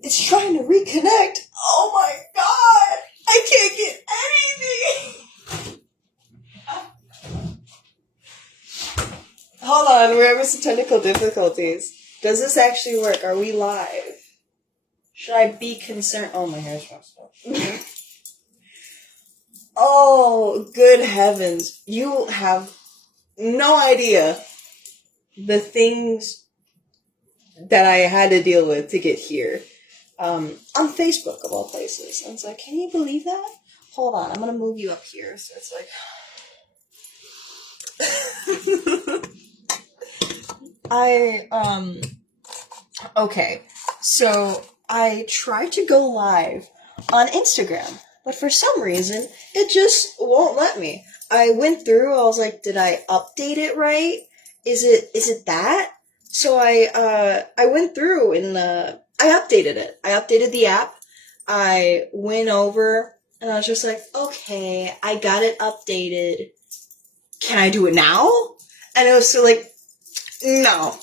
It's trying to reconnect. Oh my god! I can't get anything! Hold on, we're having some technical difficulties. Does this actually work? Are we live? Should I be concerned? Oh, my hair's messed up. Oh, good heavens. You have no idea the things that I had to deal with to get here. On Facebook, of all places. And it's like, can you believe that? Hold on, I'm gonna move you up here. So it's like... Okay. So, I tried to go live on Instagram, but for some reason, it just won't let me. I went through, I was like, did I update it right? Is it that? So I went through and, I updated it. I updated the app. I went over and I was just like, okay, I got it updated. Can I do it now? And it was so like, no.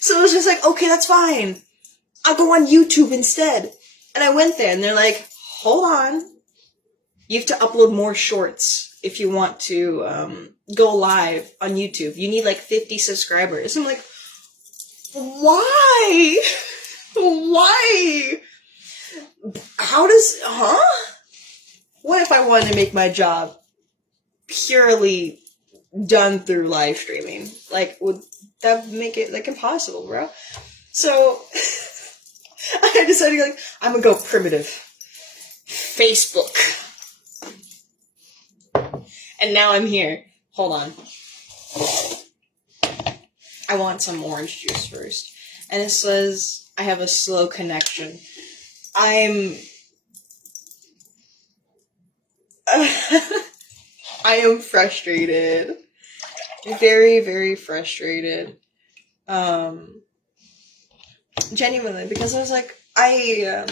So it was just like, okay, that's fine. I'll go on YouTube instead. And I went there and they're like, hold on. You have to upload more shorts if you want to go live on YouTube. You need like 50 subscribers. I'm like, why? Why? What if I wanted to make my job purely done through live streaming? Like, would that make it like impossible, bro? So I decided, like, I'm gonna go primitive. Facebook. And now I'm here. Hold on. I want some orange juice first. And it says I have a slow connection. I am frustrated. Very, very frustrated. Genuinely, because I was like, I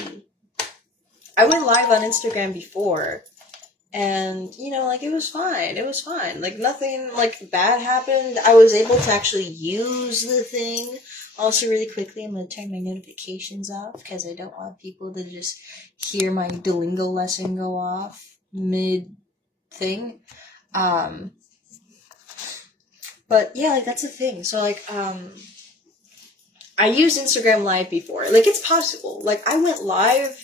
went live on Instagram before, and, you know, like, it was fine. It was fine. Like, nothing, like, bad happened. I was able to actually use the thing. Also, really quickly, I'm going to turn my notifications off, because I don't want people to just hear my Duolingo lesson go off mid-thing. But, yeah, like, that's the thing. So, like, I used Instagram Live before. Like, it's possible. Like, I went live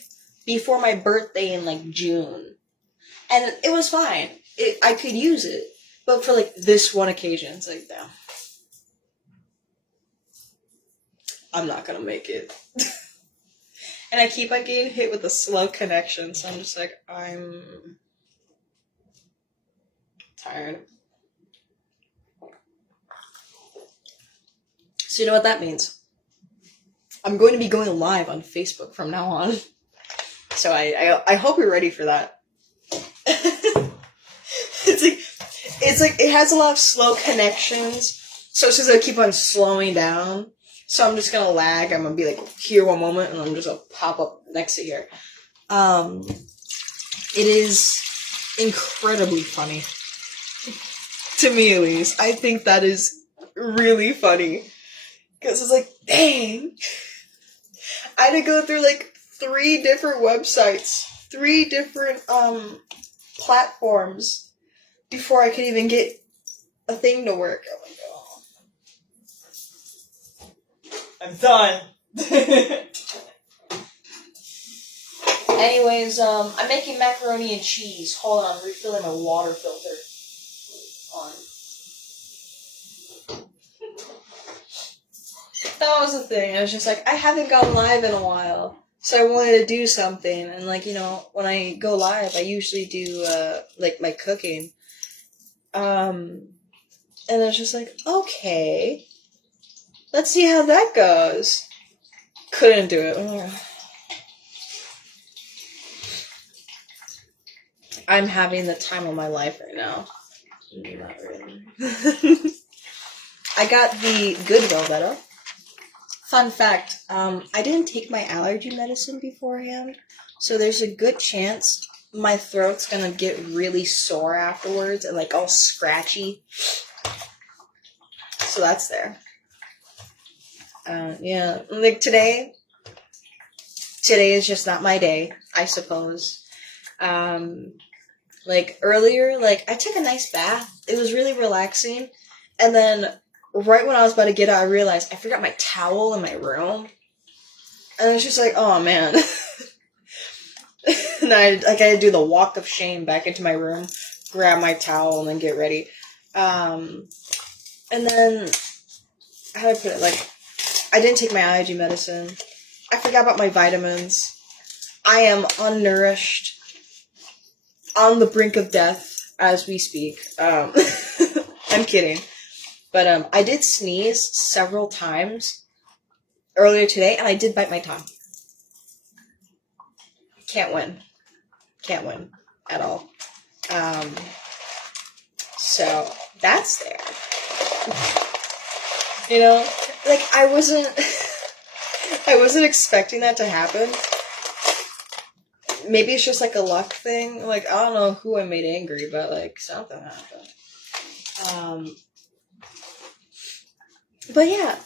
before my birthday in, like, June. And it was fine. I could use it. But for, like, this one occasion, it's like, no. I'm not gonna make it. And I keep on getting hit with a slow connection, so I'm just like, I'm tired. So you know what that means? I'm going to be going live on Facebook from now on. So I hope you're ready for that. It's like it has a lot of slow connections, so it's just gonna keep on slowing down. So I'm just gonna lag. I'm gonna be like here one moment, and I'm just gonna pop up next to here. It is incredibly funny. To me, at least, I think that is really funny, because it's like, dang, I had to go through like 3 different websites, 3 different platforms before I could even get a thing to work. I'm like, oh. I'm done. Anyways, I'm making macaroni and cheese. Hold on, I'm refilling my water filter. That was the thing. I was just like, I haven't gone live in a while. So I wanted to do something. And, like, you know, when I go live, I usually do, like, my cooking. And I was just like, okay, let's see how that goes. Couldn't do it. I'm having the time of my life right now. Not really. I got the good Velveeta. Fun fact, I didn't take my allergy medicine beforehand, so there's a good chance my throat's gonna get really sore afterwards and, like, all scratchy. So that's there. Yeah, like today is just not my day, I suppose. Um, like earlier, like I took a nice bath. It was really relaxing. And then right when I was about to get out, I realized I forgot my towel in my room. And I was just like, oh man. And I had to do the walk of shame back into my room, grab my towel, and then get ready. And then, how do I put it? Like, I didn't take my IG medicine. I forgot about my vitamins. I am unnourished, on the brink of death as we speak. I'm kidding. But I did sneeze several times earlier today, and I did bite my tongue. Can't win. Can't win at all. So that's there. You know, like I wasn't expecting that to happen. Maybe it's just like a luck thing. Like I don't know who I made angry, but like something happened. But yeah,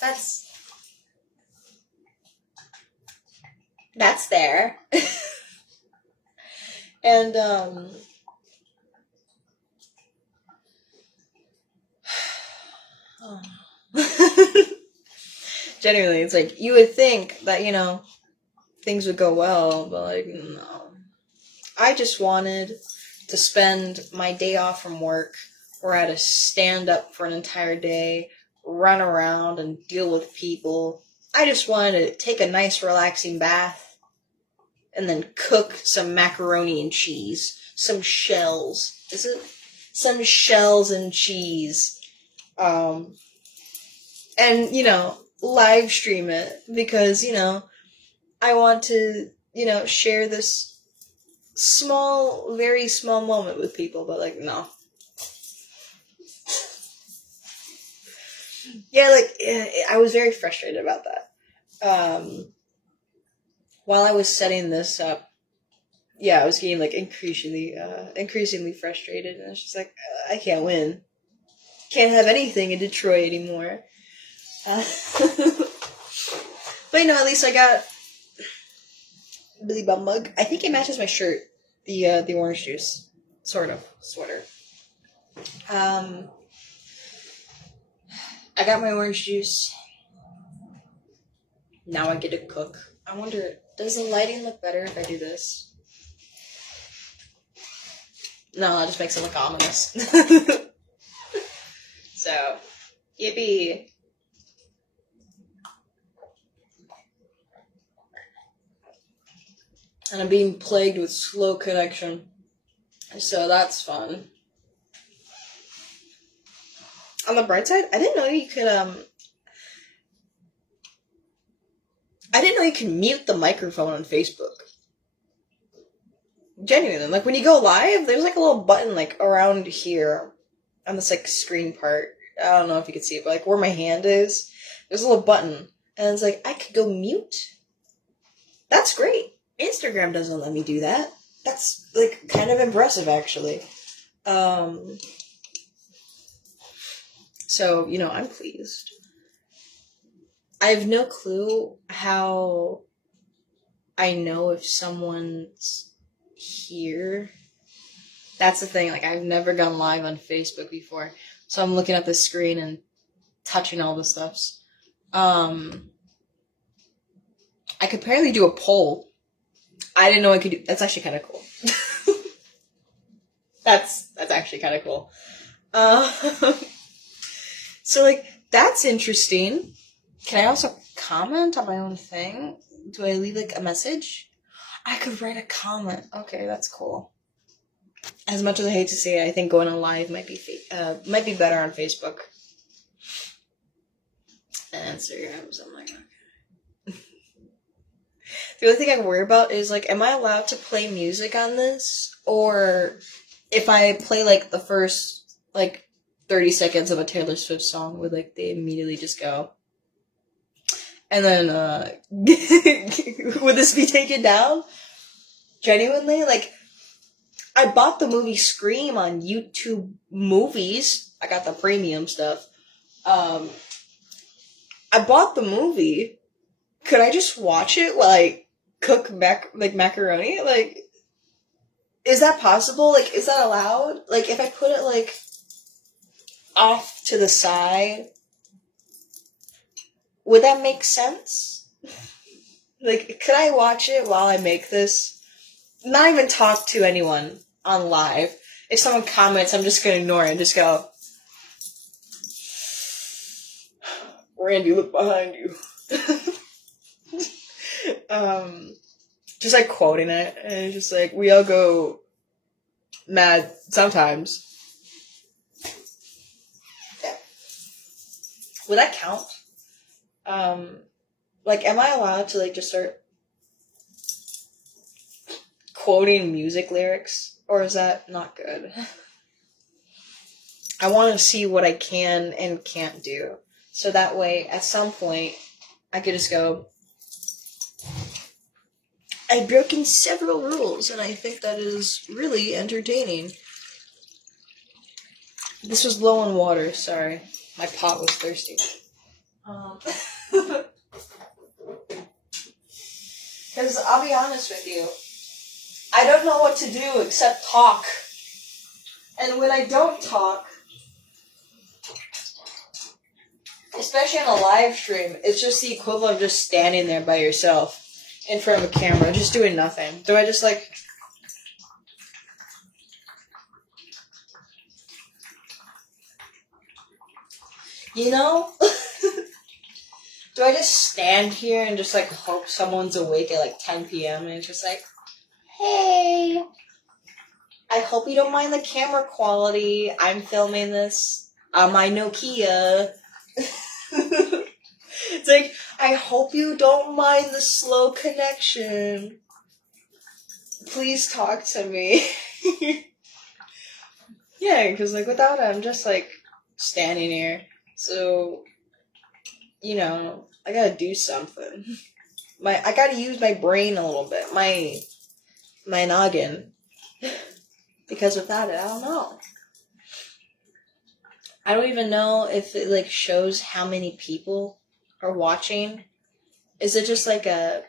that's there. And oh. Genuinely, it's like you would think that, things would go well, but like no. I just wanted to spend my day off from work where I had to stand up for an entire day, run around and deal with people. I just wanted to take a nice relaxing bath and then cook some macaroni and cheese. Some shells. Is it? Some shells and cheese. And, live stream it because, I want to, share this very small moment with people, but like, no. Yeah, like, I was very frustrated about that. While I was setting this up, yeah, I was getting like increasingly frustrated, and it's just like, I can't win. Can't have anything in Detroit anymore. But at least I got Billy Bum mug. I think it matches my shirt. The orange juice. Sort of. Sweater. I got my orange juice. Now I get to cook. I wonder, does the lighting look better if I do this? No, it just makes it look ominous. So, yippee. And I'm being plagued with slow connection. So that's fun. On the bright side, I didn't know you could mute the microphone on Facebook. Genuinely, like when you go live, there's like a little button like around here on this like screen part. I don't know if you can see it, but like where my hand is, there's a little button, and it's like I could go mute. That's great. Instagram doesn't let me do that. That's like kind of impressive, actually. So, I'm pleased. I have no clue how I know if someone's here. That's the thing, like I've never gone live on Facebook before. So I'm looking at the screen and touching all the stuffs. I could apparently do a poll. I didn't know I could do. That's actually kind of cool. That's actually kind of cool. So like that's interesting. Can I also comment on my own thing? Do I leave like a message? I could write a comment. Okay, that's cool. As much as I hate to say it, I think going on live might be better on Facebook and Instagram. So I'm like, okay. The only thing I worry about is like, am I allowed to play music on this? Or if I play like the first like 30 seconds of a Taylor Swift song, would like they immediately just go? And then would this be taken down? Genuinely, like I bought the movie Scream on YouTube Movies. I got the premium stuff. I bought the movie. Could I just watch it while I cook macaroni? Like, is that possible? Like, is that allowed? Like, if I put it like off to the side, would that make sense? Like, could I watch it while I make this? Not even talk to anyone on live. If someone comments, I'm just gonna ignore it and just go, Randy, look behind you. Just like quoting it, and it's just like, we all go mad sometimes. Yeah. Would that count? Like, am I allowed to like just start quoting music lyrics, or is that not good? I want to see what I can and can't do, so that way at some point I could just go, I've broken several rules, and I think that is really entertaining. This was low on water, sorry. My pot was thirsty. Because I'll be honest with you, I don't know what to do except talk. And when I don't talk, especially on a live stream, it's just the equivalent of just standing there by yourself in front of a camera, just doing nothing. Do I just like... You know? Do I just stand here and just like hope someone's awake at like 10 p.m. and it's just like, hey, I hope you don't mind the camera quality. I'm filming this on my Nokia. It's like, I hope you don't mind the slow connection. Please talk to me. Yeah, because like without it, I'm just like standing here. So, you know, I gotta do something. I gotta use my brain a little bit. My noggin. Because without it, I don't know. I don't even know if it like shows how many people are watching. Is it just like a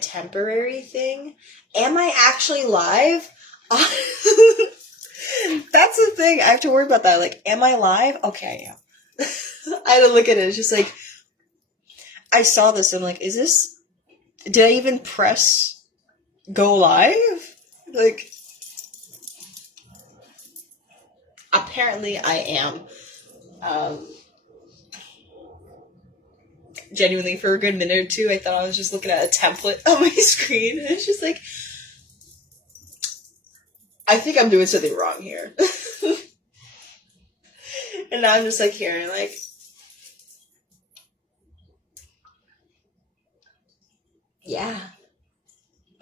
temporary thing? Am I actually live? That's the thing. I have to worry about that. Like, am I live? Okay, yeah. I had to look at it. It's just like, I saw this and I'm like, is this... Did I even press go live? Like, apparently I am. Genuinely, for a good minute or two, I thought I was just looking at a template on my screen. And it's just like, I think I'm doing something wrong here. And now I'm just like hearing like, yeah,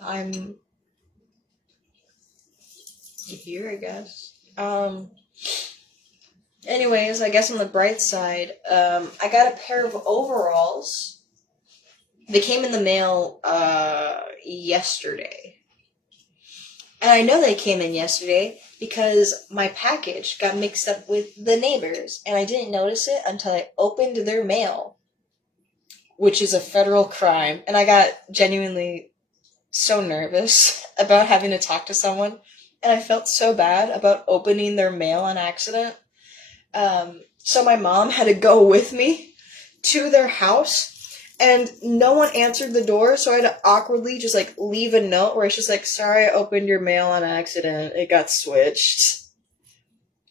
I'm here, I guess. Anyways, I guess on the bright side, I got a pair of overalls. They came in the mail, yesterday. And I know they came in yesterday because my package got mixed up with the neighbors, and I didn't notice it until I opened their mail, which is a federal crime. And I got genuinely so nervous about having to talk to someone, and I felt so bad about opening their mail on accident. So my mom had to go with me to their house, and no one answered the door, so I had to awkwardly just, like, leave a note where it's just like, sorry, I opened your mail on accident, it got switched.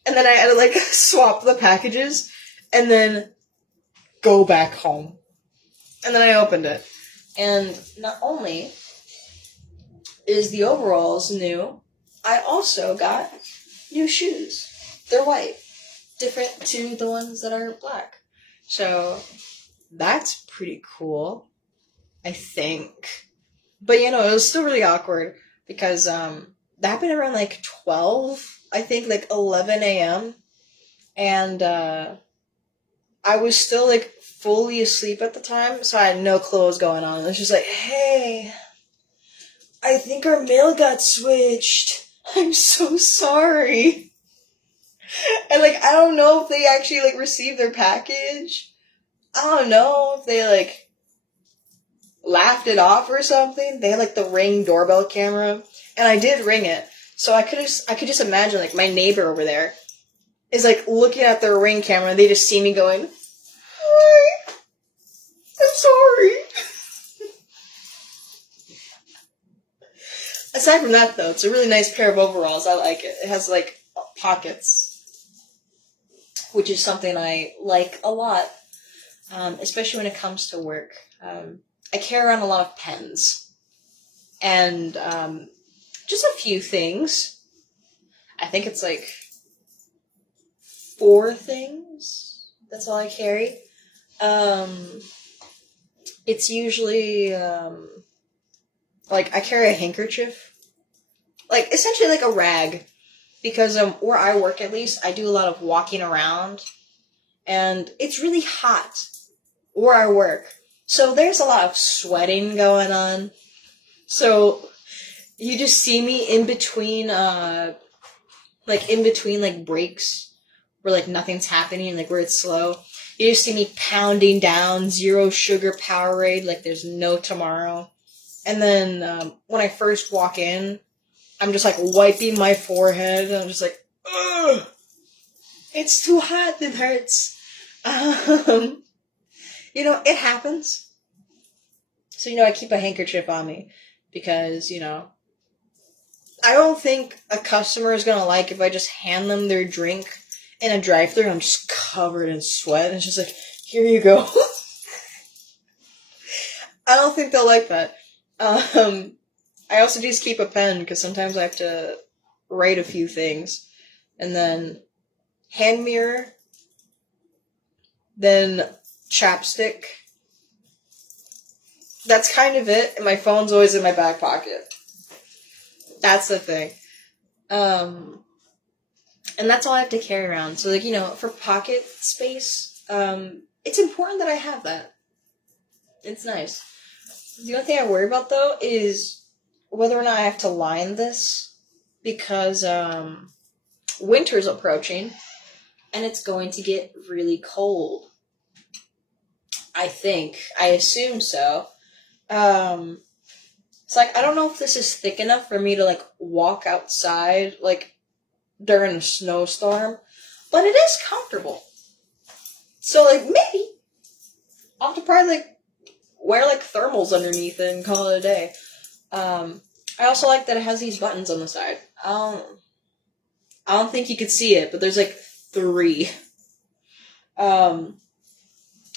And then I had to, like, swap the packages, and then go back home. And then I opened it. And not only is the overalls new, I also got new shoes. They're white. Different to the ones that are black. So, that's pretty cool, I think. But, you know, it was still really awkward because that happened around, like, 12, I think, like, 11 a.m. And I was still, like, fully asleep at the time, so I had no clue what was going on. It was just like, hey, I think our mail got switched. I'm so sorry. And like I don't know if they actually like received their package. I don't know if they like laughed it off or something. They had like the Ring doorbell camera, and I did ring it. So I could just imagine like my neighbor over there is like looking at their Ring camera, and they just see me going, "Hi, I'm sorry." Aside from that, though, it's a really nice pair of overalls. I like it. It has like pockets, which is something I like a lot, especially when it comes to work. I carry around a lot of pens and just a few things. I think it's like 4 things. That's all I carry. It's usually like I carry a handkerchief, like essentially like a rag, because where I work at least, I do a lot of walking around, and it's really hot where I work. So there's a lot of sweating going on. So you just see me in between like breaks where like nothing's happening, like where it's slow. You just see me pounding down zero sugar Powerade like there's no tomorrow. And then when I first walk in, I'm just like wiping my forehead, and I'm just like, ugh, it's too hot, it hurts. Um, it happens. So, I keep a handkerchief on me because, I don't think a customer is gonna like if I just hand them their drink in a drive-thru and I'm just covered in sweat and it's just like, here you go. I don't think they'll like that. I also just keep a pen because sometimes I have to write a few things. And then hand mirror, then chapstick. That's kind of it, and my phone's always in my back pocket. That's the thing. And that's all I have to carry around. So, like, for pocket space, it's important that I have that. It's nice. The only thing I worry about, though, is whether or not I have to line this, because, winter's approaching, and it's going to get really cold. I think. I assume so. It's like, I don't know if this is thick enough for me to, like, walk outside, like, during a snowstorm, but it is comfortable. So, like, maybe I'll have to probably, like, wear, like, thermals underneath it and call it a day. I also like that it has these buttons on the side. I don't think you could see it, but there's, like, 3.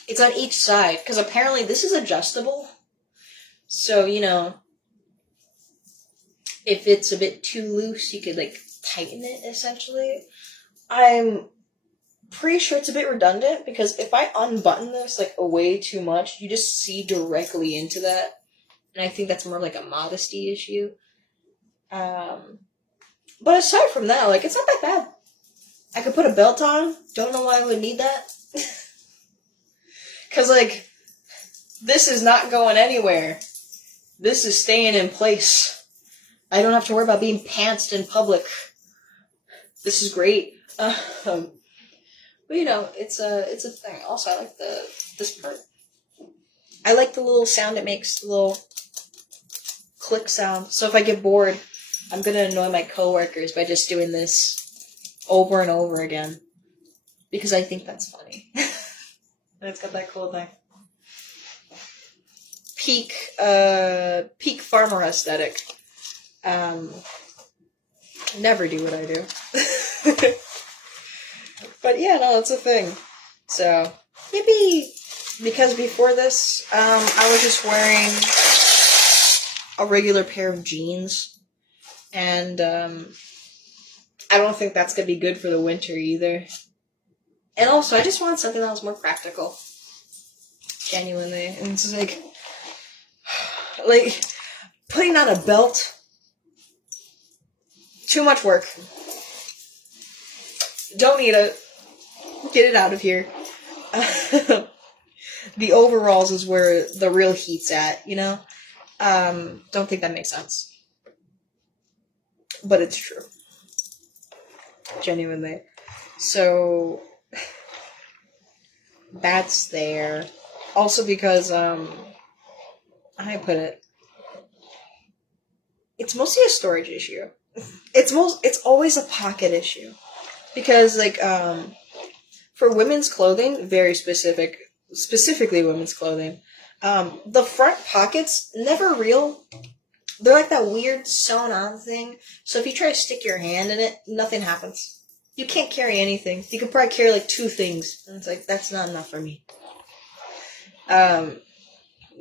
It's on each side, because apparently this is adjustable. So, if it's a bit too loose, you could, like, tighten it, essentially. I'm pretty sure it's a bit redundant, because if I unbutton this, like, way too much, you just see directly into that. And I think that's more like a modesty issue. But aside from that, like, it's not that bad. I could put a belt on. Don't know why I would need that. Because, like, this is not going anywhere. This is staying in place. I don't have to worry about being pantsed in public. This is great. But it's a thing. Also, I like this part. I like the little sound it makes, the little click sound. So if I get bored, I'm gonna annoy my coworkers by just doing this over and over again, because I think that's funny. And it's got that cool thing. Peak farmer aesthetic. Never do what I do. But yeah, no, it's a thing. So, yippee! Because before this, I was just wearing a regular pair of jeans. And, I don't think that's gonna be good for the winter either. And also, I just wanted something that was more practical. Genuinely. And it's like, putting on a belt, too much work. Don't need it. Get it out of here. The overalls is where the real heat's at, Don't think that makes sense. But it's true. Genuinely. So that's there. Also because how do I put it? It's mostly a storage issue. It's always a pocket issue. Because for women's clothing, very specifically women's clothing, the front pockets never real. They're like that weird sewn on thing. So if you try to stick your hand in it, nothing happens. You can't carry anything. You could probably carry like two things, and it's like that's not enough for me. Um,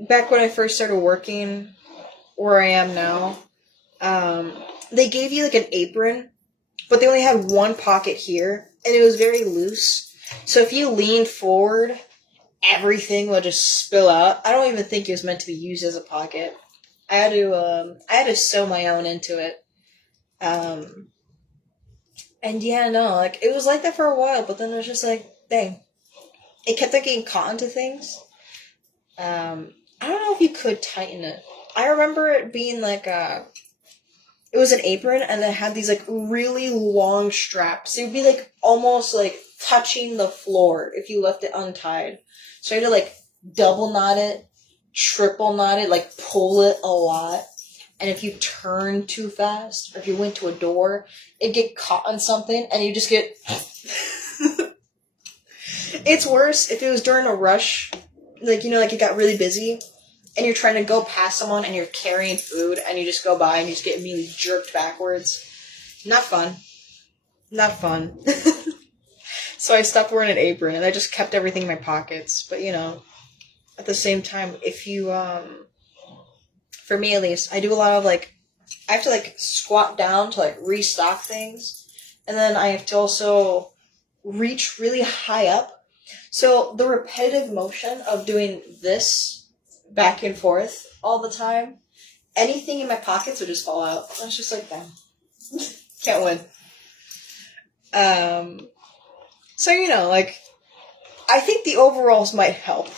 Back when I first started working where I am now, um, they gave you like an apron, but they only had one pocket here, and it was very loose. So if you leaned forward, everything would just spill out. I don't even think it was meant to be used as a pocket. I had to sew my own into it. Um, and yeah, no, like it was like that for a while, but then it was just like, dang, it kept like getting caught into things. I don't know if you could tighten it. I remember it being like it was an apron and it had these like really long straps. It would be like almost like touching the floor if you left it untied. So I had to like double knot it, triple knot it, like pull it a lot. And if you turned too fast or if you went to a door, it'd get caught on something and you just get. It's worse if it was during a rush. Like, like it got really busy and you're trying to go past someone and you're carrying food and you just go by and you just get immediately jerked backwards. Not fun. Not fun. So I stopped wearing an apron and I just kept everything in my pockets. But, at the same time, if you, for me at least, I do a lot of I have to squat down to restock things. And then I have to also reach really high up. So the repetitive motion of doing this back and forth all the time, anything in my pockets would just fall out. I was just like, damn. Can't win. So, I think the overalls might help.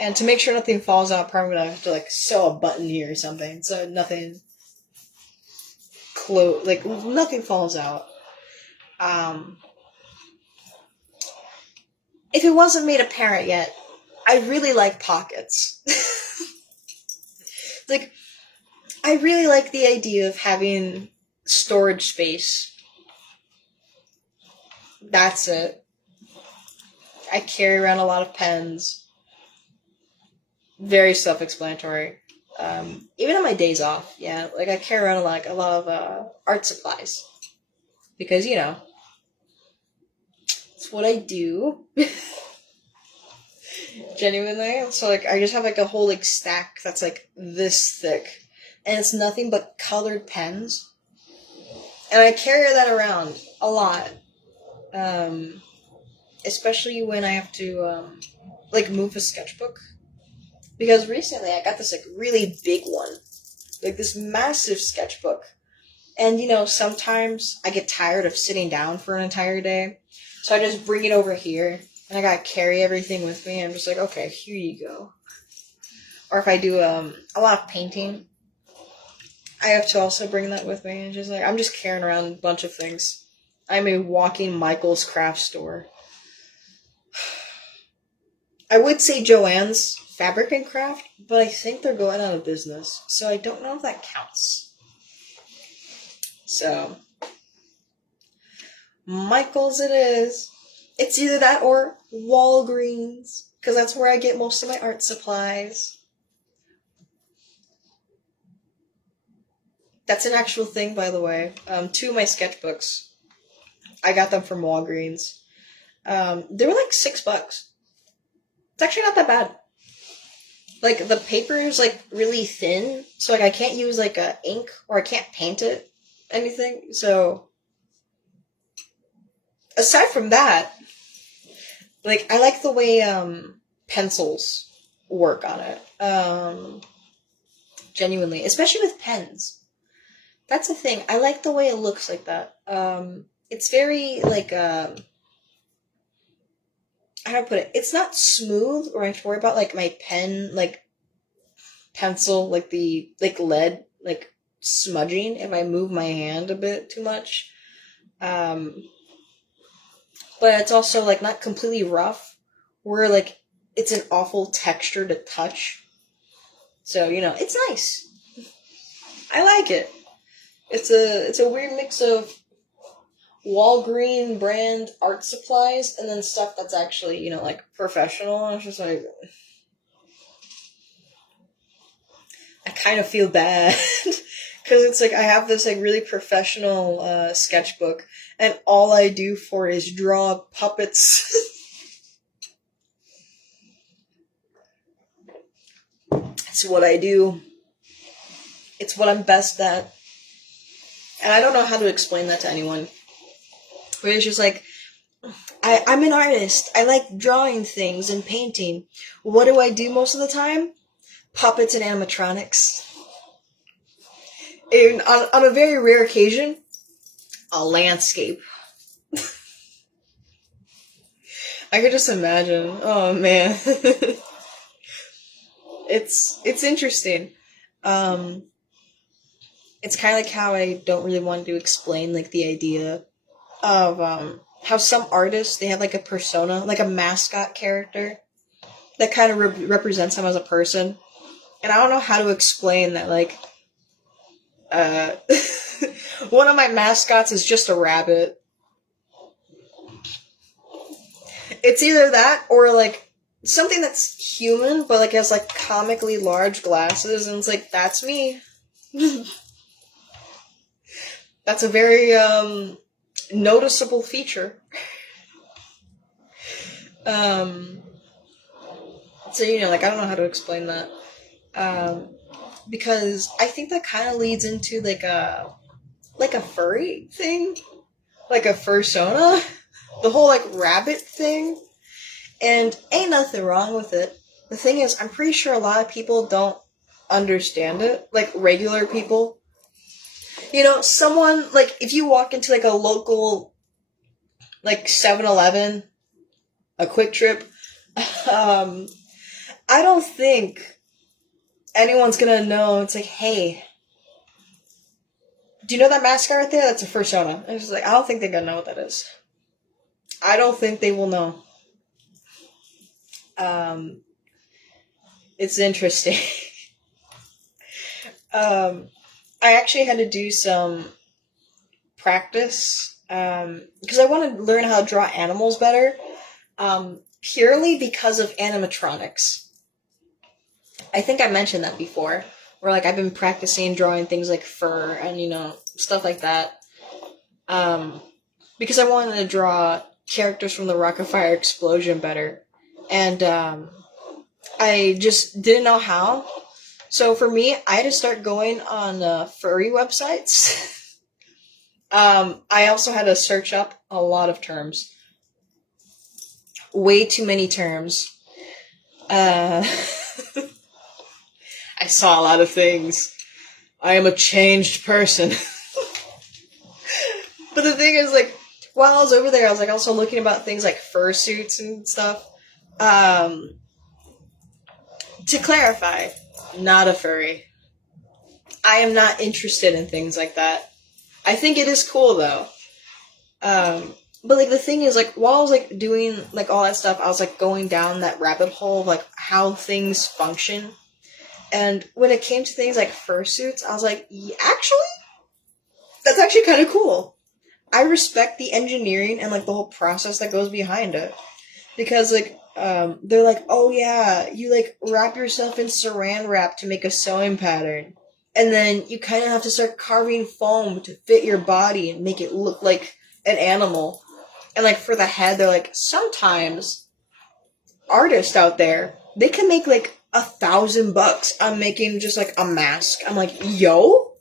And to make sure nothing falls out, probably gonna have to sew a button here or something, so nothing nothing falls out. If it wasn't made apparent yet, I really like pockets. I really like the idea of having storage space. That's it. I carry around a lot of pens. Very self-explanatory. Even on my days off, yeah, I carry around a lot of art supplies because it's what I do. Genuinely, so I just have a whole stack that's this thick, and it's nothing but colored pens, and I carry that around a lot, especially when I have to move a sketchbook. Because recently I got this really big one. This massive sketchbook. And sometimes I get tired of sitting down for an entire day. So I just bring it over here and I gotta carry everything with me. I'm just okay, here you go. Or if I do a lot of painting, I have to also bring that with me. And just I'm just carrying around a bunch of things. I'm a walking Michael's craft store. I would say Joann's Fabric and Craft, but I think they're going out of business, so I don't know if that counts. So, Michael's it is. It's either that or Walgreens, because that's where I get most of my art supplies. That's an actual thing, by the way. Two of my sketchbooks, I got them from Walgreens. They were $6. It's actually not that bad. The paper is really thin, so I can't use a ink or I can't paint it, anything. So aside from that, I like the way pencils work on it. Genuinely, especially with pens. That's the thing. I like the way it looks like that. It's very how do I put it? It's not smooth, or I have to worry about my pen, pencil, the lead, smudging if I move my hand a bit too much. but it's also like not completely rough, where like it's an awful texture to touch. So, it's nice. I like it. It's a weird mix of Walgreen brand art supplies and then stuff that's actually, like professional. I was just like, I kind of feel bad because it's like I have this like really professional sketchbook, and all I do for is draw puppets. It's what I do. It's what I'm best at, and I don't know how to explain that to anyone. But it's just like I'm an artist. I like drawing things and painting. What do I do most of the time? Puppets and animatronics. And on a very rare occasion, a landscape. I could just imagine. Oh man, it's interesting. Um, it's kind of like how I don't really want to explain like the idea of how some artists they have like a persona, like a mascot character that kind of represents them as a person, and I don't know how to explain that. Like, uh, one of my mascots is just a rabbit. It's either that or like something that's human, but like has like comically large glasses, and it's like that's me. That's a very noticeable feature. Um, so like I don't know how to explain that. Um, because I think that kind of leads into like a furry thing, like a fursona, the whole like rabbit thing, and ain't nothing wrong with it. The thing is, I'm pretty sure a lot of people don't understand it, like regular people. Someone like if you walk into like a local like 7-Eleven, a Quick Trip, um, I don't think anyone's gonna know. It's like, hey, do you know that mascot right there? That's a fursona. And it's just like, I don't think they're gonna know what that is. I don't think they will know. Um, it's interesting. I actually had to do some practice because I want to learn how to draw animals better. Purely because of animatronics. I think I mentioned that before. Where like I've been practicing drawing things like fur and stuff like that. Because I wanted to draw characters from the Rock-afire Explosion better, and I just didn't know how. So for me, I had to start going on furry websites. I also had to search up a lot of terms. Way too many terms. I saw a lot of things. I am a changed person. But the thing is, like, while I was over there, I was like also looking about things like fursuits and stuff. To clarify, not a furry. I am not interested in things like that. I think it is cool though. But like the thing is, like while I was like doing like all that stuff, I was like going down that rabbit hole of like how things function. And when it came to things like fursuits, I was like, actually, that's actually kind of cool. I respect the engineering and like the whole process that goes behind it, because like they're like, oh yeah, you like wrap yourself in saran wrap to make a sewing pattern, and then you kind of have to start carving foam to fit your body and make it look like an animal. And like for the head, they're like, sometimes artists out there, they can make like $1,000 on making just like a mask. I'm like, yo,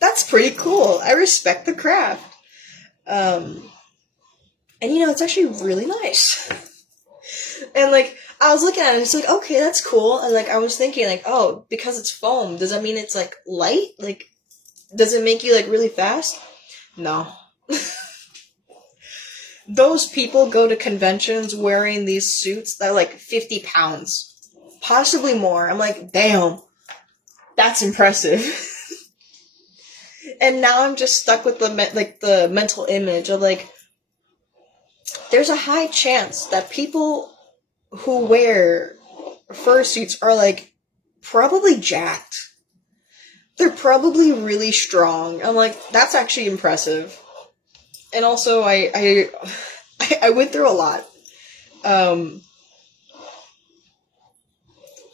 that's pretty cool. I respect the craft. And it's actually really nice. And like I was looking at it, it's like, okay, that's cool. And like I was thinking, like, oh, because it's foam, does that mean it's like light? Like, does it make you like really fast? No. Those people go to conventions wearing these suits that are like 50 pounds, possibly more. I'm like, damn, that's impressive. And now I'm just stuck with the mental image of like, there's a high chance that people who wear fursuits are like probably jacked. They're probably really strong. I'm like, that's actually impressive. And also, I went through a lot. Um,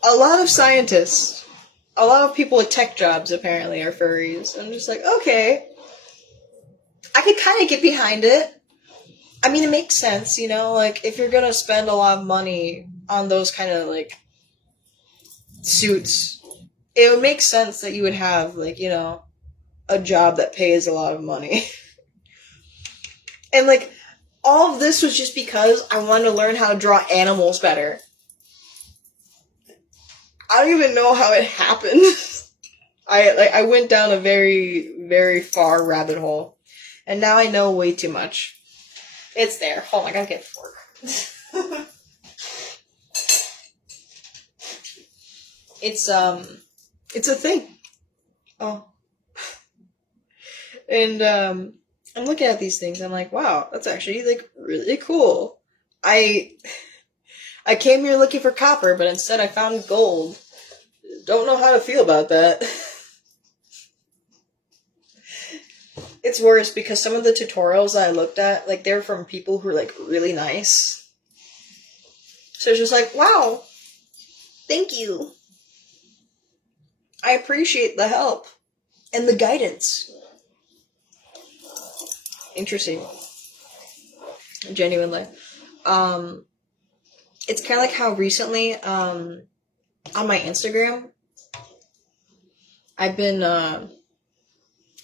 a lot of scientists, a lot of people with tech jobs apparently are furries. I'm just like, okay, I could kind of get behind it. I mean, it makes sense, you know. Like, if you're gonna spend a lot of money on those kind of like suits, it would make sense that you would have like, you know, a job that pays a lot of money. And like, all of this was just because I wanted to learn how to draw animals better. I don't even know how it happened. I went down a very, very far rabbit hole. And now I know way too much. It's there. Hold on, I gotta get a fork. It's a thing. Oh. And I'm looking at these things, I'm like, wow, that's actually like really cool. I I came here looking for copper, but instead I found gold. Don't know how to feel about that. It's worse because some of the tutorials that I looked at, like, they're from people who are like really nice. So it's just like, wow, thank you. I appreciate the help and the guidance. Interesting. Genuinely. It's kind of like how recently, on my Instagram, I've been,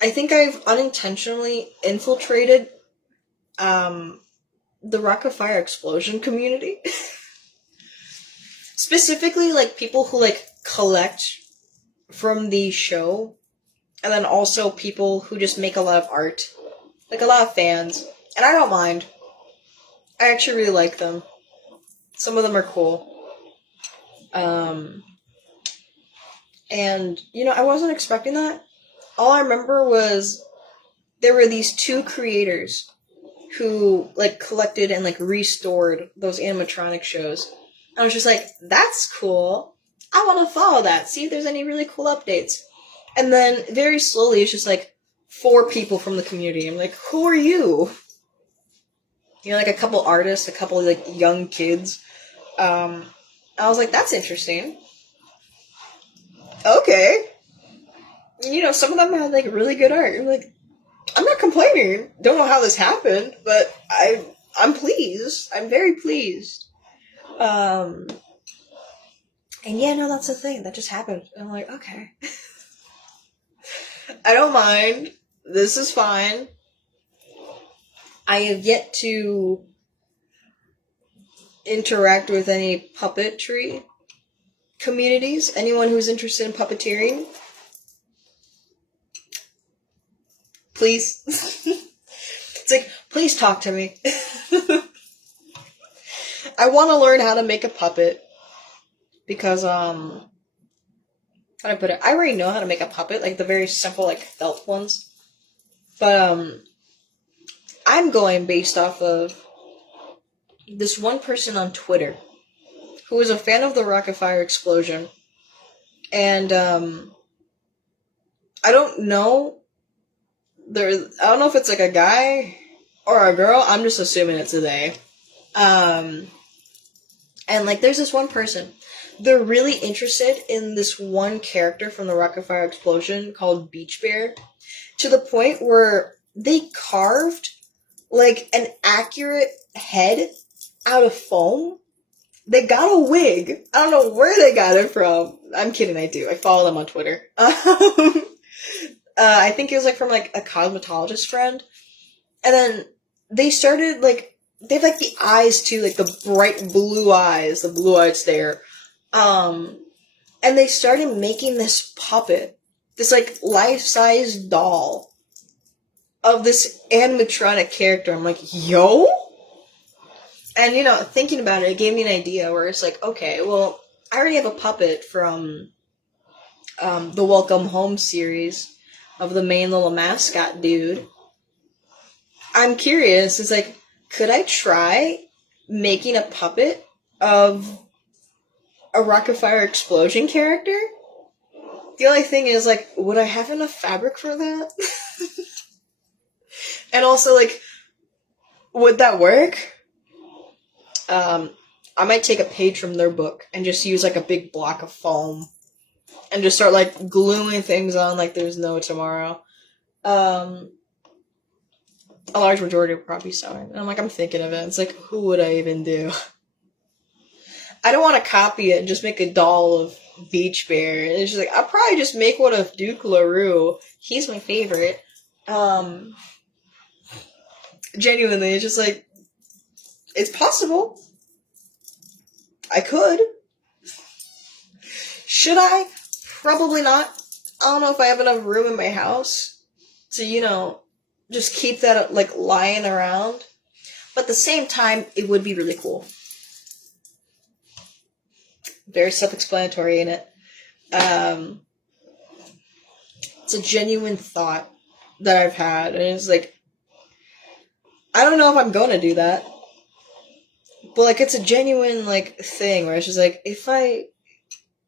I think I've unintentionally infiltrated, the Rock of Fire Explosion community. Specifically, like, people who, like, collect from the show, and then also people who just make a lot of art. Like, a lot of fans. And I don't mind. I actually really like them. Some of them are cool. And, you know, I wasn't expecting that. All I remember was there were these two creators who, like, collected and, like, restored those animatronic shows. I was just like, that's cool. I want to follow that, see if there's any really cool updates. And then, very slowly, it's just, like, 4 people from the community. I'm like, who are you? You know, like, a couple artists, a couple, like, young kids. I was like, that's interesting. Okay. You know, some of them had, like, really good art. I'm like, I'm not complaining. Don't know how this happened, but I'm pleased. I'm very pleased. And yeah, no, that's the thing. That just happened. And I'm like, okay. I don't mind. This is fine. I have yet to interact with any puppetry communities. Anyone who's interested in puppeteering, please. It's like, please talk to me. I want to learn how to make a puppet. Because, how do I put it? I already know how to make a puppet, like the very simple, like, felt ones. But, I'm going based off of this one person on Twitter who was a fan of the Rock of Fire Explosion. And, I don't know. I don't know if it's like a guy or a girl. I'm just assuming it's a they. And, like, there's this one person. They're really interested in this one character from the Rock of Fire Explosion called Beach Bear, to the point where they carved, like, an accurate head out of foam. They got a wig. I don't know where they got it from. I'm kidding, I do. I follow them on Twitter. I think it was, like, from, like, a cosmetologist friend. And then they started, like, they have, like, the eyes, too, like, the bright blue eyes, the blue-eyed stare. And they started making this puppet, this, like, life-size doll of this animatronic character. I'm like, yo? And, you know, thinking about it, it gave me an idea where it's like, okay, well, I already have a puppet from, the Welcome Home series of the main little mascot dude. I'm curious, it's like, could I try making a puppet of a Rocket Fire Explosion character? The only thing is, like, would I have enough fabric for that? And also, like, would that work? I might take a page from their book and just use, like, a big block of foam and just start, like, gluing things on like there's no tomorrow. A large majority would probably sewing. And I'm thinking of it. It's like, who would I even do? I don't want to copy it and just make a doll of Beach Bear. And it's just like, I'll probably just make one of Duke LaRue. He's my favorite. Genuinely, it's just like, it's possible. I could. Should I? Probably not. I don't know if I have enough room in my house to, just keep that, like, lying around. But at the same time, it would be really cool. Very self-explanatory in it. It's a genuine thought that I've had, and it's like, I don't know if I'm going to do that, but like, it's a genuine like thing where it's just like, if I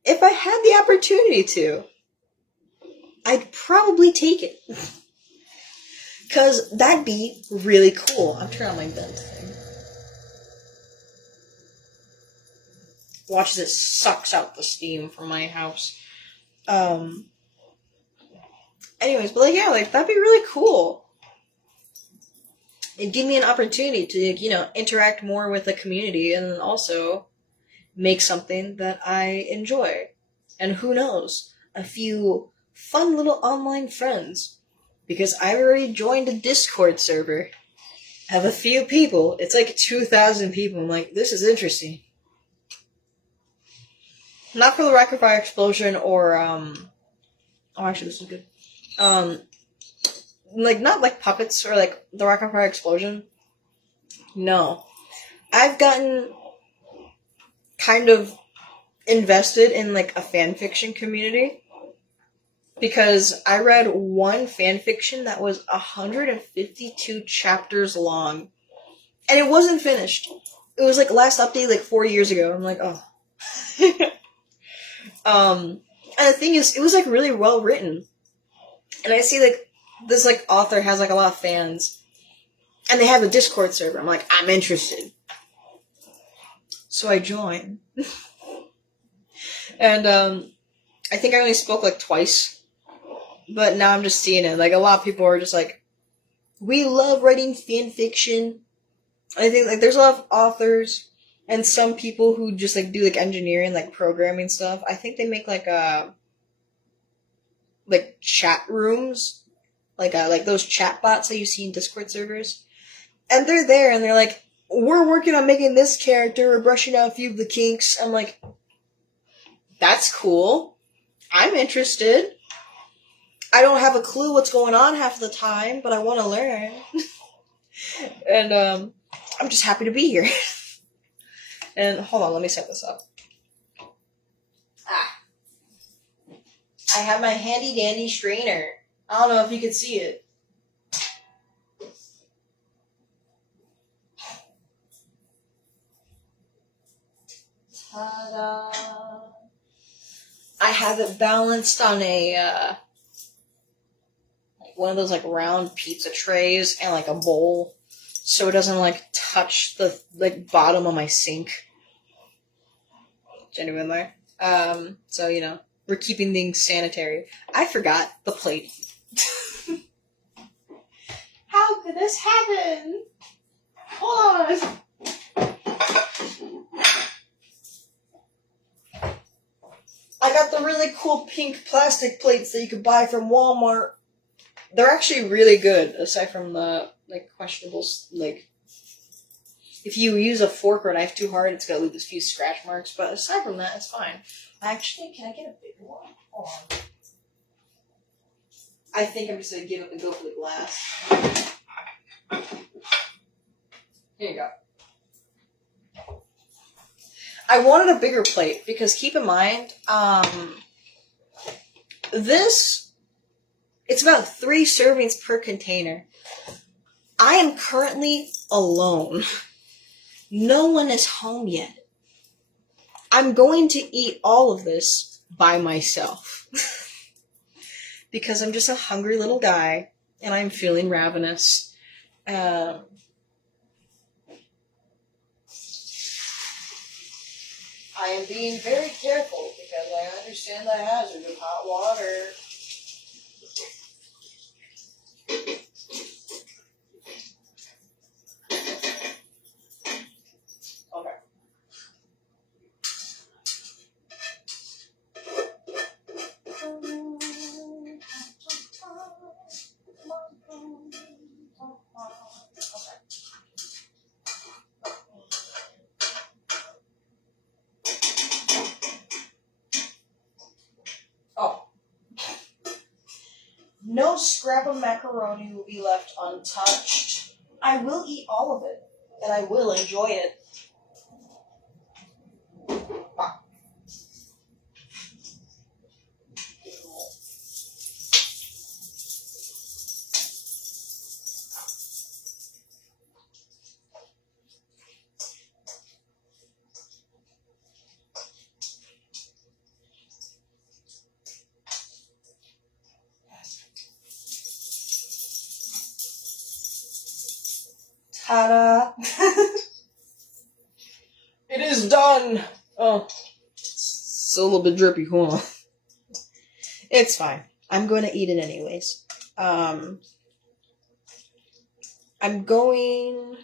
had the opportunity to, I'd probably take it, because that'd be really cool. I'm turning on my vent thing. Watch as it sucks out the steam from my house. Anyways, but like, yeah, like, that'd be really cool. It'd give me an opportunity to, interact more with the community and also make something that I enjoy. And who knows, a few fun little online friends. Because I've already joined a Discord server. Have a few people. It's like 2,000 people. I'm like, this is interesting. Not for the Rocket Fire Explosion or, oh, actually, this is good. Like, not like puppets or like the Rocket Fire Explosion. No. I've gotten kind of invested in like a fanfiction community because I read one fanfiction that was 152 chapters long and it wasn't finished. It was like last update like 4 years ago. I'm like, oh. And the thing is, it was like really well written. And I see like this like author has like a lot of fans. And they have a Discord server. I'm like, I'm interested. So I join. And I think I only spoke like twice. But now I'm just seeing it. Like a lot of people are just like, we love writing fan fiction. I think like there's a lot of authors and some people who just like do like engineering, like programming stuff. I think they make like chat rooms, like those chat bots that you see in Discord servers. And they're there and they're like, we're working on making this character, we're brushing out a few of the kinks. I'm like, that's cool. I'm interested. I don't have a clue what's going on half the time, but I want to learn. And I'm just happy to be here. And hold on, let me set this up. I have my handy dandy strainer. I don't know if you can see it. Ta-da! I have it balanced on a one of those like round pizza trays and like a bowl, so it doesn't like touch the like bottom of my sink. Genuinely. So we're keeping things sanitary. I forgot the plate. How could this happen? Hold on. I got the really cool pink plastic plates that you could buy from Walmart. They're actually really good, aside from the like questionable like. If you use a fork or a knife too hard, it's gonna leave a few scratch marks. But aside from that, it's fine. Actually, can I get a bigger one? Hold on. I think I'm just gonna give up and go for the glass. Here you go. I wanted a bigger plate because keep in mind, it's about 3 servings per container. I am currently alone. No one is home yet. I'm going to eat all of this by myself. Because I'm just a hungry little guy, and I'm feeling ravenous. I am being very careful because I understand the hazard of hot water. Okay. Oh. No scrap of macaroni will be left untouched. I will eat all of it, and I will enjoy it. Ta-da! It is done! Oh, it's a little bit drippy, hold on. It's fine. I'm going to eat it anyways. I'm going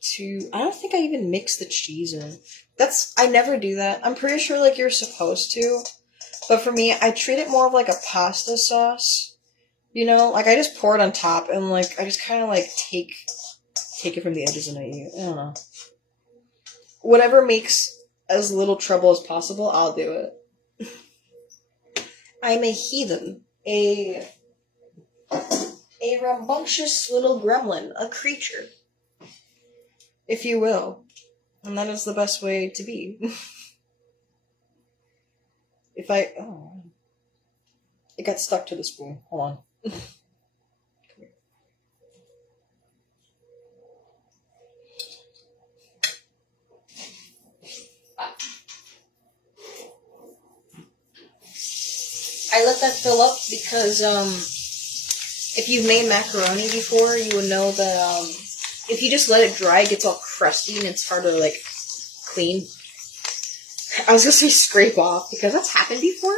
to... I don't think I even mix the cheese in. I never do that. I'm pretty sure, like, you're supposed to. But for me, I treat it more of like a pasta sauce. You know? Like, I just pour it on top and, like, I just kind of, like, take it from the edges and I eat it. I don't know. Whatever makes as little trouble as possible, I'll do it. I'm a heathen. A rambunctious little gremlin. A creature. If you will. And that is the best way to be. Oh. It got stuck to the spoon. Hold on. I let that fill up because, if you've made macaroni before, you would know that, if you just let it dry, it gets all crusty and it's hard to, like, clean. I was gonna say scrape off, because that's happened before.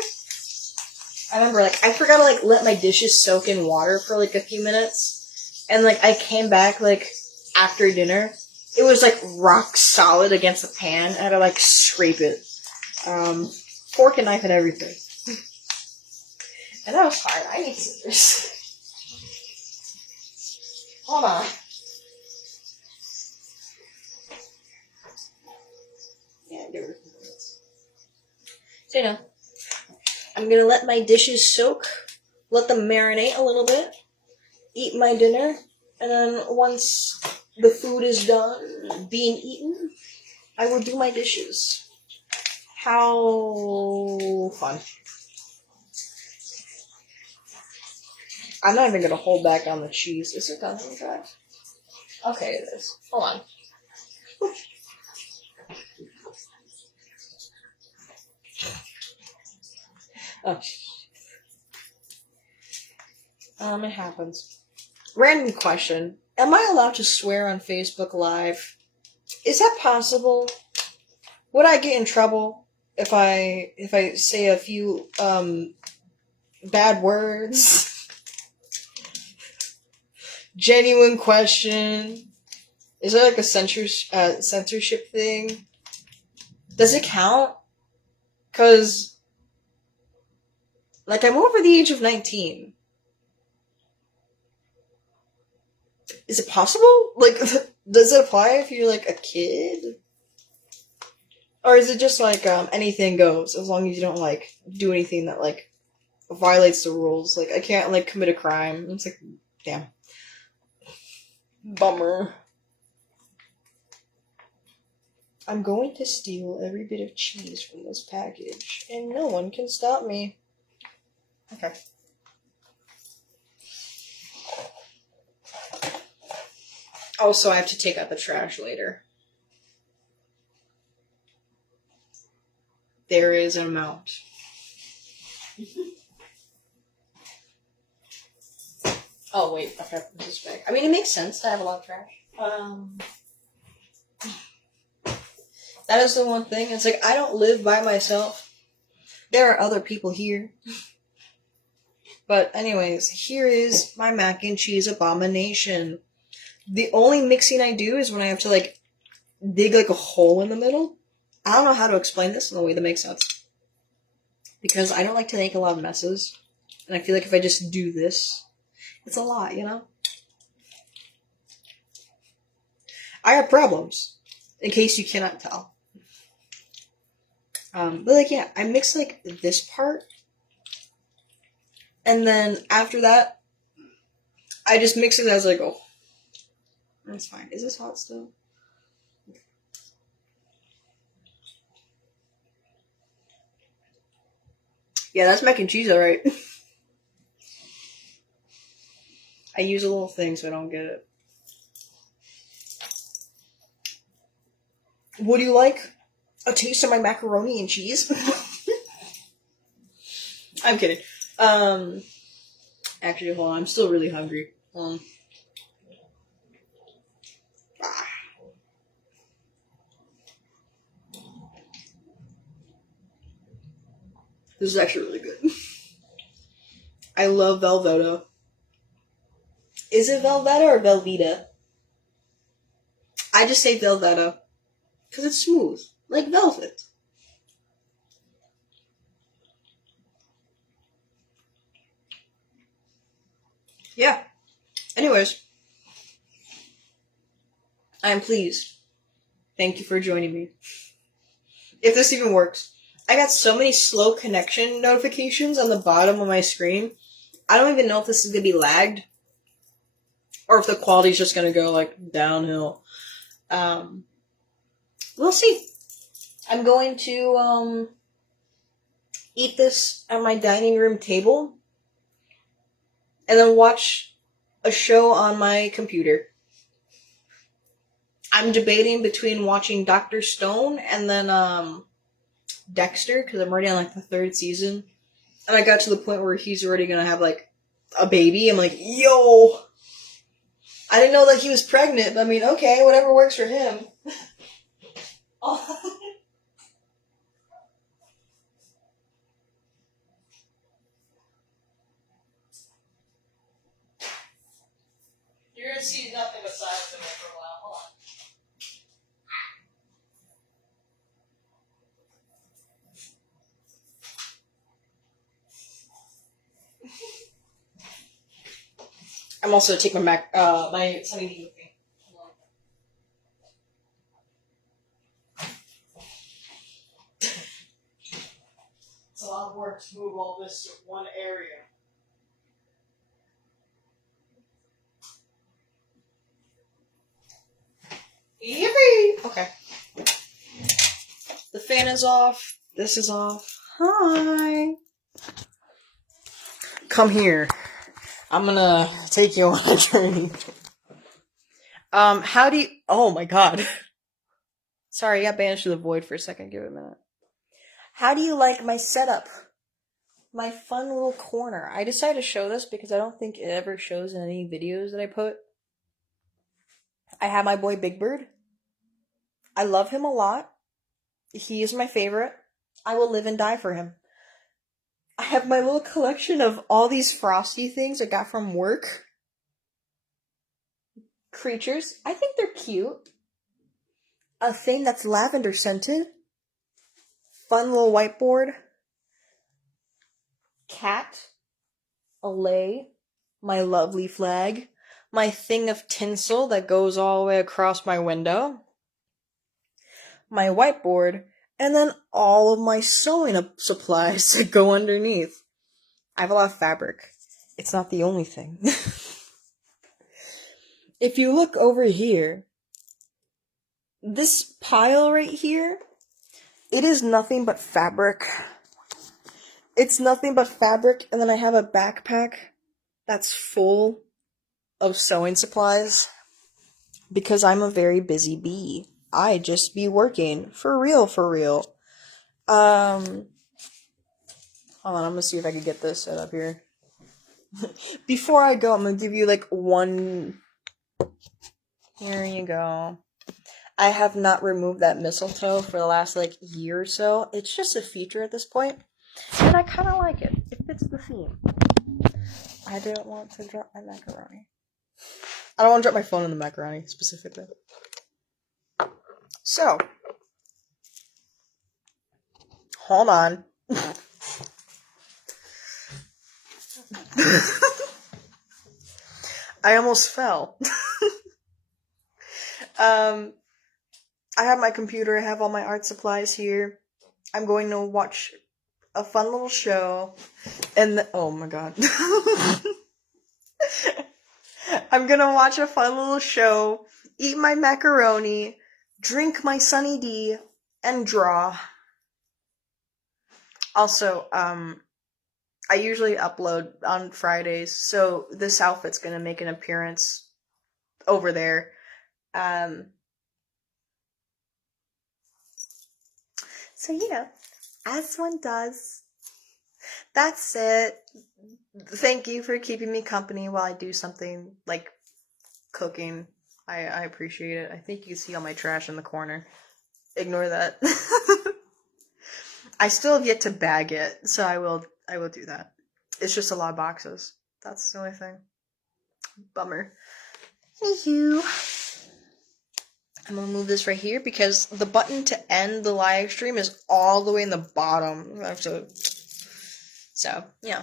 I remember, like, I forgot to, like, let my dishes soak in water for, like, a few minutes. And, like, I came back, like, after dinner. It was, like, rock solid against the pan. I had to, like, scrape it. Fork and knife and everything. And that was hard. I need scissors. Hold on. Yeah, give her some minutes. So, you know, I'm gonna let my dishes soak, let them marinate a little bit, eat my dinner, and then once the food is done being eaten, I will do my dishes. How fun. I'm not even gonna hold back on the cheese. Is it done in the Okay, it is. Hold on. Oh. It happens. Random question. Am I allowed to swear on Facebook Live? Is that possible? Would I get in trouble if I say a few, bad words? Genuine question. Is there like a censorship thing? Does it count? Cause, like, I'm over the age of 19. Is it possible? Like, does it apply if you're like a kid? Or is it just like, anything goes, as long as you don't like do anything that like violates the rules? Like, I can't like commit a crime. It's like, damn. Bummer. I'm going to steal every bit of cheese from this package, and no one can stop me. Okay. Also, I have to take out the trash later. There is an amount. Oh, wait. Okay, put this back. I mean, it makes sense to have a lot of trash. That is the one thing. It's like, I don't live by myself. There are other people here. But anyways, here is my mac and cheese abomination. The only mixing I do is when I have to, like, dig, like, a hole in the middle. I don't know how to explain this in a way that makes sense. Because I don't like to make a lot of messes. And I feel like if I just do this, it's a lot, you know? I have problems, in case you cannot tell. But, like, yeah, I mix, like, this part. And then after that, I just mix it as I go. That's fine. Is this hot still? Yeah, that's mac and cheese, alright. I use a little thing so I don't get it. Would you like a taste of my macaroni and cheese? I'm kidding. Actually, hold on. I'm still really hungry. This is actually really good. I love Velveeta. Is it Velveeta or Velveeta? I just say Velveeta. Because it's smooth. Like velvet. Yeah. Anyways. I am pleased. Thank you for joining me. If this even works. I got so many slow connection notifications on the bottom of my screen. I don't even know if this is going to be lagged. Or if the quality's just going to go, like, downhill. We'll see. I'm going to, eat this at my dining room table. And then watch a show on my computer. I'm debating between watching Dr. Stone and then, Dexter, because I'm already on, like, the 3rd season. And I got to the point where he's already gonna have, like, a baby. I'm like, yo! I didn't know that he was pregnant, but I mean, okay, whatever works for him. Oh. You're gonna see nothing but silence in there for a while. Hold on. I'm also gonna take my Sunny D with me. It's a lot of work to move all this to one area. Yippee! Okay. The fan is off. This is off. Hi. Come here. I'm gonna take you on a journey. How do you... Oh my god. Sorry, I got banished to the void for a second. Give it a minute. How do you like my setup? My fun little corner. I decided to show this because I don't think it ever shows in any videos that I put. I have my boy Big Bird. I love him a lot. He is my favorite. I will live and die for him. I have my little collection of all these frosty things I got from work. Creatures. I think they're cute. A thing that's lavender scented. Fun little whiteboard. Cat. A lei. My lovely flag. My thing of tinsel that goes all the way across my window. My whiteboard. And then all of my sewing supplies that go underneath. I have a lot of fabric. It's not the only thing. If you look over here, this pile right here, it is nothing but fabric. It's nothing but fabric, and then I have a backpack that's full of sewing supplies. because I'm a very busy bee. I just be working. For real, for real. Um, Hold on, I'm gonna see if I can get this set up here. Before I go, I'm gonna give you like one. Here you go. I have not removed that mistletoe for the last like year or so. It's just a feature at this point, and I kind of like it. It fits the theme. I didn't want to drop my macaroni. I don't want to drop my phone in the macaroni specifically. So, hold on. I almost fell. um, I have my computer. I have all my art supplies here. I'm going to watch a fun little show, and oh my god. I'm gonna watch a fun little show, eat my macaroni, drink my Sunny D, and draw. Also, I usually upload on Fridays, so this outfit's gonna make an appearance over there. Um, so, as one does. That's it. Thank you for keeping me company while I do something like cooking. I appreciate it. I think you see all my trash in the corner. Ignore that. I still have yet to bag it, so I will do that. It's just a lot of boxes. That's the only thing. Bummer. Anywho, I'm gonna move this right here because the button to end the live stream is all the way in the bottom. I have to. So, yeah.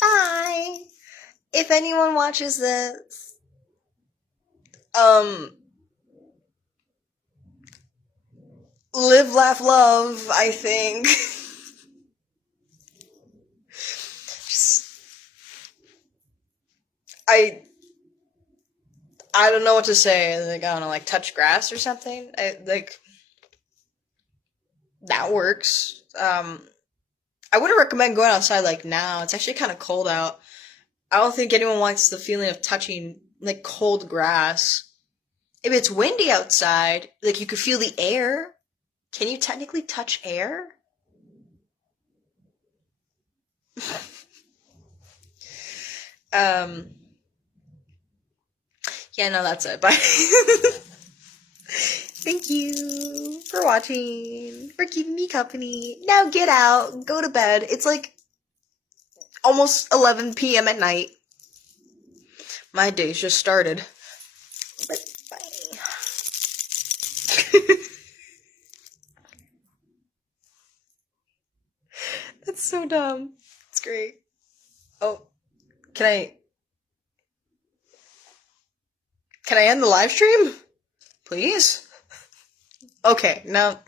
Bye. If anyone watches this, live, laugh, love, I think. Just, I don't know what to say. Like, I don't know, like touch grass or something. That works. I wouldn't recommend going outside like now. It's actually kind of cold out. I don't think anyone wants the feeling of touching like cold grass. If it's windy outside, like you could feel the air. Can you technically touch air? Yeah, no, that's it. Bye. Thank you for watching, for keeping me company. Now get out, go to bed. It's like almost 11 p.m. at night. My day's just started. Bye. That's so dumb. It's great. Oh, can I end the live stream? Please? Okay, now